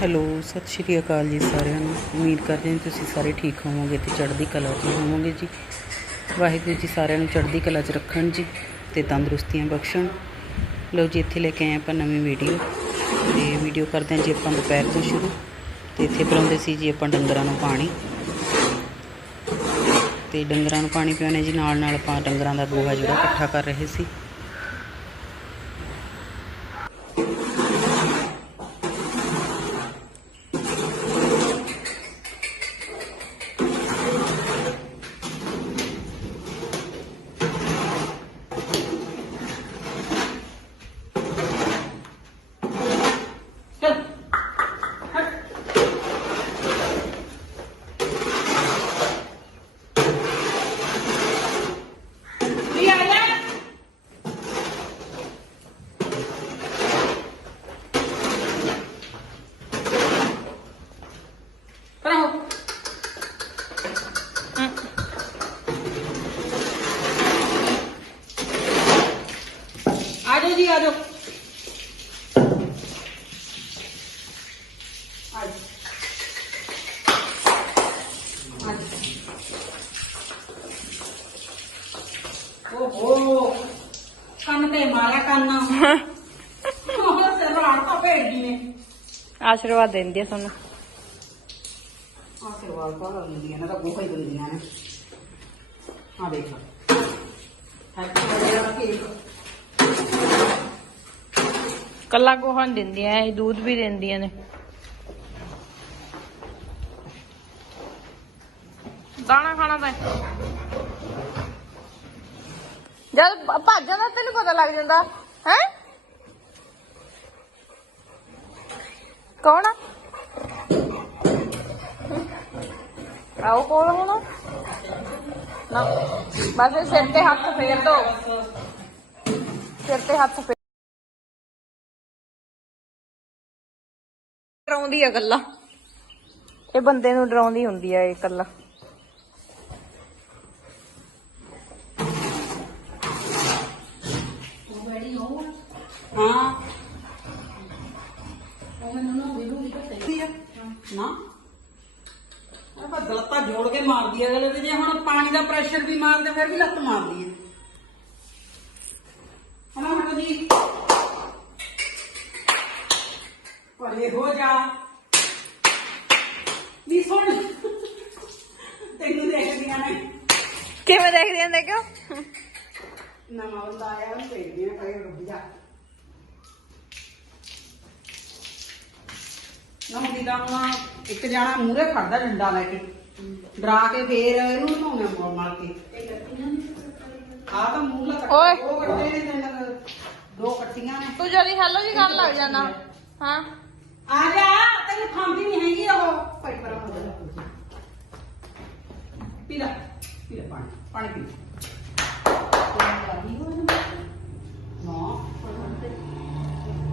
Hello, ਸਤਿ ਸ਼੍ਰੀ ਅਕਾਲ ਜੀ ਸਾਰਿਆਂ ਨੂੰ। ਉਮੀਦ ਕਰਦੇ ਹਾਂ ਤੁਸੀਂ ਸਾਰੇ ਠੀਕ ਹੋਵੋਗੇ ਤੇ ਚੜ੍ਹਦੀ ਕਲਾ 'ਚ ਹੋਵੋਗੇ ਜੀ। ਵਾਹਿਗੁਰੂ ਜੀ ਸਾਰਿਆਂ ਨੂੰ ਚੜ੍ਹਦੀ ਕਲਾ 'ਚ ਰੱਖਣ ਜੀ ਤੇ ਤੰਦਰੁਸਤੀਆਂ ਬਖਸ਼ਣ। ਲਓ ਜੀ, ਇੱਥੇ ਲੈ ਕੇ ਆਏ ਆਪਾਂ ਨਵੀਂ ਵੀਡੀਓ। ਤੇ ਵੀਡੀਓ ਕਰਦੇ ਹਾਂ ਜੀ ਆਪਾਂ ਦੁਪਹਿਰ ਤੋਂ ਸ਼ੁਰੂ। ਤੇ ਇੱਥੇ ਪਿਲਾਉਂਦੇ ਸੀ ਜੀ ਆਪਾਂ ਡੰਗਰਾਂ ਨੂੰ ਪਾਣੀ। ਤੇ ਡੰਗਰਾਂ ਨੂੰ ਪਾਣੀ ਪਿਆਉਣੇ ਜੀ ਨਾਲ ਨਾਲ ਆਪਾਂ ਡੰਗਰਾਂ ਦਾ ਗੋਹਾ ਜਿਹੜਾ ਇਕੱਠਾ ਕਰ ਰਹੇ ਸੀ। ਜਾਓ। ਜੀ। ਆ ਜਾਓ ਓਹੋ ਕੰਨ ਤੇ ਮਾਰਿਆ ਕੰਨ। ਉਹ ਸਿਰ ਰਾੜ ਤਾਂ ਭੇੜ ਗਈ ਨੇ। ਆਸ਼ੀਰਵਾਦ ਦਿੰਦੀ ਆ ਤੁਹਾਨੂੰ। ਆ ਸਿਰਵਾਲ ਪਾ ਲੈਂਦੀਆਂ ਨੇ ਤਾਂ ਗੋਹਾ ਹੀ ਦਿੰਦੀਆਂ ਨੇ। ਆ ਦੇਖ। ਹੈਪੀ ਬਰਥਡੇ ਕੇਕ ਕੱਲਾ ਗੋਹਾ ਨੀ ਦਿੰਦੀਆਂ, ਇਹ ਦੁੱਧ ਵੀ ਦਿੰਦੀਆਂ ਨੇ। ਦਾਣਾ ਖਾਣਾ ਤਾਂ ਜਦ ਭੱਜ ਜਾਂਦਾ ਤੈਨੂੰ ਪਤਾ ਲੱਗ ਜਾਂਦਾ, ਹੈ? ਕੌਣ ਆ? ਆਓ ਕੋਲ ਹੁਣ। ਨਾ, ਬਸ ਸਿਰ ਤੇ ਹੱਥ ਫੇਰ ਦੋ। ਸਿਰ ਤੇ ਹੱਥ ਡਰਾਉਂਦੀ ਆ ਗੱਲਾਂ। ਇਹ ਬੰਦੇ ਨੂੰ ਡਰਾਉਂਦੀ ਹੁੰਦੀ ਆ ਇਹ ਗੱਲਾਂ। ਹਾਂ। ਉਹ ਮੈਨੂੰ ਨਾ? ਨਾ ਤਾਂ ਗਲਤਾ ਜੋੜ ਕੇ ਮਾਰਦੀ ਹੈ ਅਗਲੇ ਦੇ ਜੇ ਹੁਣ ਪਾਣੀ ਦਾ ਪ੍ਰੈਸ਼ਰ ਵੀ ਮਾਰਦੇ ਫਿਰ ਵੀ ਲੱਤ ਮਾਰਦੀ ਹੈ ਹਣਾ ਹਟੋ ਜੀ ਪਰੇ ਹੋ ਜਾ ਵੀ ਸੁਣ ਤੈਨੂੰ ਦੇਖਦੀਆਂ ਨੇ ਕਿਵੇਂ ਦੇਖਦੀ ਆਂ ਦੇਖੋ। ਨਵਾਂ ਬੰਦਾ ਆਇਆ ਉਹਨੂੰ ਦੇਖਦੀਆਂ ਨੇ ਕਹੇ ਰੁੱਝ ਜਾ ਨਾ ਦੀਦਾ ਹੁਣ ਇੱਕ ਜਾਣਾ ਮੂਰੇ ਖੜਦਾ ਡੰਡਾ ਲੈ ਕੇ ਡਰਾ ਕੇ ਫੇਰ ਇਹਨੂੰ ਨਹਾਉਣੇ ਮੋੜ ਮਾਰ ਕੇ। ਆ ਤਾਂ ਮੂੰਹ ਲਾ ਓਏ। ਉਹ ਕੱਟੇ ਨੇ ਤਿੰਨ ਦੋ ਕੱਟੀਆਂ ਨੇ। ਤੂੰ ਜਦੀ ਹੈਲੋ ਜੀ ਕਰਨ ਲੱਗ ਜਾਣਾ। ਹਾਂ। ਆ ਜਾ ਤੈਨੂੰ ਖਾਂਦੀ ਨਹੀਂ ਹੈਗੀ ਉਹ। ਭਾਈ ਪਰ ਹੋ ਜਾ। ਪੀ ਲੈ ਪੀ ਲੈ ਪਾਣੀ ਪਾਣੀ ਪੀ ਨਾ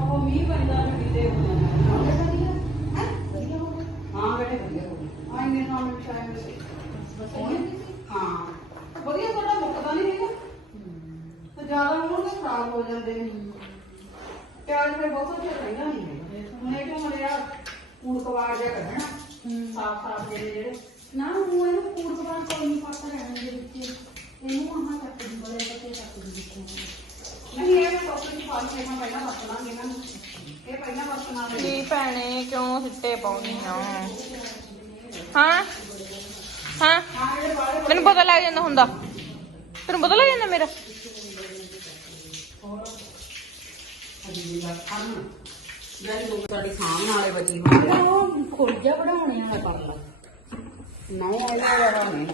ਉਹ ਮੀਂਹ ਪੈਂਦਾ ਵੀ ਕਿਤੇ ਹੋ ਹਾਂ ਬੇਟੇ ਵਧੀਆ ਹੋ ਗਿਆ ਆਈ ਨੇ ਨਾਮ ਵਿਚਾਰਿਆ ਸੀ ਹਾਂ ਵਧੀਆ ਤੁਹਾਡਾ ਮੁੱਕਦਾ ਨਹੀਂ ਹੈਗਾ ਤੇ ਜ਼ਿਆਦਾ ਹੋਣ ਤਾਂ ਖਰਾਬ ਹੋ ਜਾਂਦੇ ਨੇ ਪਿਆਜ਼ ਫਿਰ ਬਹੁਤ ਚਿਰ ਰਹਿੰਦਾ ਨਹੀਂ ਹੈਗਾ ਹੁਣ ਇਹ ਕਿਉਂ ਮਰਿਆ ਕੂੜ ਕਵਾੜ ਜਿਹਾ ਕੱਢਣਾ ਸਾਫ਼ ਸਾਫ਼ ਜਿਹੜੇ ਜਿਹੜੇ ਨਾ ਕਵਾੜ ਕੋਈ ਨਹੀਂ ਪਤਾ ਰਹਿਣ ਦੇ ਵਿੱਚ। ਇਹਨੂੰ ਆਹਾਂ ਚੱਕ ਦੀ ਬਲੇ ਪੱਤੇ ਚੱਕ ਦੀ ਵਿੱਚ ਨਹੀਂ ਇਹ ਮੈਂ ਕੋਸਟ ਦੀ ਫਾਲ ਲੈਣਾ ਪਹਿਲਾਂ ਵਰਤ ਲਾਂਗੇ ਇਹਨਾਂ ਨੂੰ। ਇਹ ਪਹਿਲਾਂ ਵਰਤਣਾ ਕੀ ਭੈਣੇ ਕਿਉਂ ਸਿੱਟੇ ਪਾਉਣੀ ਆ? ਹਾਂ? ਹਾਂ? ਮੈਨੂੰ ਪਤਾ ਲੱਗ ਜਾਂਦਾ ਹੁੰਦਾ। ਤੈਨੂੰ ਪਤਾ ਲੱਗ ਜਾਂਦਾ ਮੇਰਾ? ਜਿਹੜੀ ਲੋਕ ਸਾਡੀ ਸਾਹਮਣੇ ਵਾਲੇ ਬਚੀ ਹੋਈ ਆ। ਉਹ ਖੋਜਾ ਬਣਾਉਣੇ ਆ। ਕਰ ਲਾ। ਨੌ ਵਾਲਾ ਵਾਲਾ ਨਹੀਂ।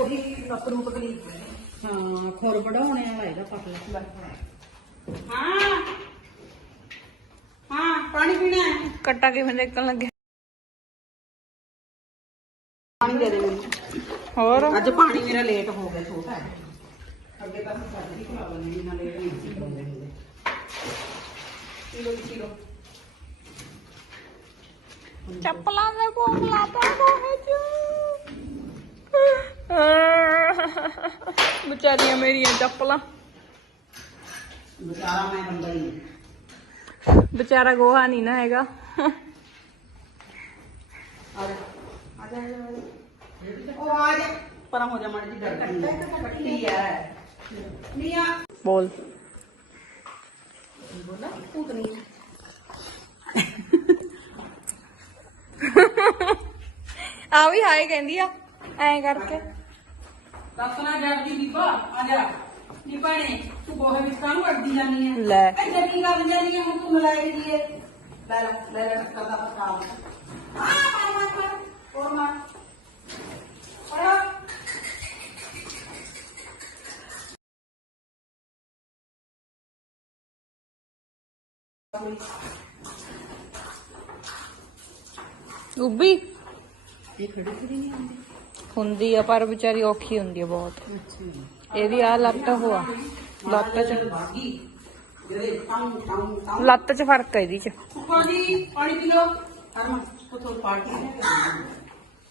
ਉਹੀ ਲੱਕ ਨੂੰ। ਤਕਲੀਫ ਹੈ ਖੁਰ ਵਢਾਉਣੇ ਵਾਲਾ ਇਹਦਾ ਪਤਲਾ। ਹਾਂ ਹਾਂ ਪਾਣੀ ਪੀਣਾ ਹੈ। ਕੱਟਾ ਕਿਵੇਂ ਨਿਕਲਣ ਲੱਗਿਆ? ਪਾਣੀ ਦੇ ਦੇ ਮੈਨੂੰ। ਹੋਰ? ਅੱਜ ਪਾਣੀ ਮੇਰਾ ਲੇਟ ਹੋ ਗਿਆ ਛੋਟਾ ਹੈ। ਅੱਗੇ ਤਾਂ ਸਾਡੇ ਖਵਾ ਲੈਂਦੇ ਇਹਨਾਂ ਲੇਟ ਨਹੀਂ ਸੀ ਹੁੰਦੇ। ਹੁੰਦੇ ਕਿਲੋ ਕਿਲੋ ਚੱਪਲਾਂ ਦੇ ਕੋਲ ਲਾਤਾ ਕੋਹੇ ਚ ਵਿਚਾਰੀਆਂ ਮੇਰੀਆਂ ਚੱਪਲਾਂ ਵਿਚਾਰਾ ਮੈਂ ਬੰਦਾ ਹੀ ਨਹੀਂ। ਵਿਚਾਰਾ ਗੋਹਾ ਨਹੀਂ ਨਾ ਹੈਗਾ ਆ ਵੀ ਹਾਏ ਕਹਿੰਦੀ ਆ ਐਂ ਕਰਕੇ। ਦੱਸਣਾ ਜੱਟ ਦੀ ਬੀਬਾ ਆ ਜਾ। ਨੀ ਭੈਣੇ ਤੂੰ ਗੋਹੇ ਵਿੱਚ ਕਾਹਨੂੰ ਅੜਦੀ ਜਾਂਦੀ ਹੈ ਲੈ। ਇੱਥੇ ਕੀ ਕਰਨ ਜਾਂਦੀ ਹੈ ਹੁਣ ਤੂੰ ਮਲਾਈ ਦੀ ਏ ਲੈ ਲੈ ਲੈ ਲੈ ਟੱਕਰ ਦਾ ਪਕਾ ਆ ਮਾਰ ਮਾਰ ਮਾਰ। ਹੋਰ ਮਾਰ। ਪੜਾ ਗੁੱਬੀ ਇਹ ਖੜੀ ਖੜੀ ਨਹੀਂ ਆਉਂਦੀ ਹੁੰਦੀ ਆ, ਪਰ ਵਿਚਾਰੀ ਔਖੀ ਹੁੰਦੀ ਆ ਬਹੁਤ। ਇਹਦੀ ਆ ਲੱਤ ਹੋਆ ਲੱਤ ਚ। ਲੱਤ ਚ ਫ਼ਰਕ ਹੈ ਇਹਦੀ ਚ। ਪਾਣੀ ਪੀ ਲਓ। ਹਰਮਨ ਕੋ ਪਾਰਟੀ